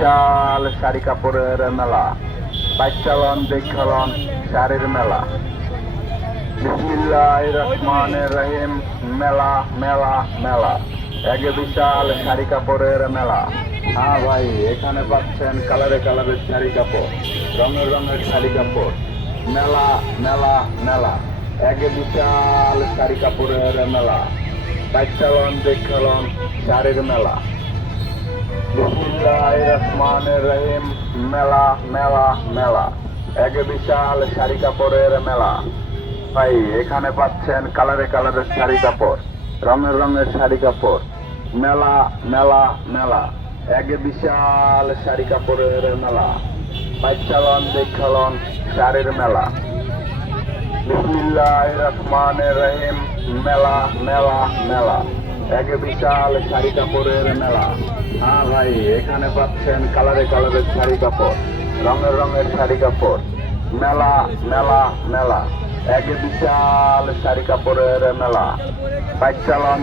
বিশাল শাড়ি কাপড়ের মেলা। বাইচালন দেখালন শাড়ির মেলা। বিসমিল্লাহির রহমানির রহিম। মেলা মেলা মেলা, এক বিশাল শাড়ি কাপড়ের মেলা। হ্যাঁ ভাই, এখানে পাচ্ছেন কালারে কালারের শাড়ি কাপড়, রঙের রঙের শাড়ি কাপড়। মেলা মেলা মেলা, এক বিশাল শাড়ি কাপড়ের মেলা। বাইচালন দেখালন শাড়ির মেলা। বিসমিল্লাহির রহমানির রহিম। মেলা মেলা মেলা, এক বিশাল শাড়ি কাপড়ের মেলা। ভাই, এখানে পাচ্ছেন কালারে কালারের শাড়ি কাপড়, রঙের রঙের শাড়ি কাপড়। মেলা মেলা মেলা, এক বিশাল শাড়ি কাপড়ের মেলা। বাইচালন দেখালন শাড়ির মেলা। বিসমিল্লাহির রহমানির রহিম। মেলা মেলা মেলা, এক বিশাল শাড়ি কাপড়ের মেলা। হ্যাঁ ভাই, এখানে পাচ্ছেন কালারে কালারের শাড়ি কাপড়, রঙের রঙের শাড়ি কাপড়। মেলা মেলা মেলা, এক বিশাল শাড়ি কাপড়ের মেলা। বাইচালন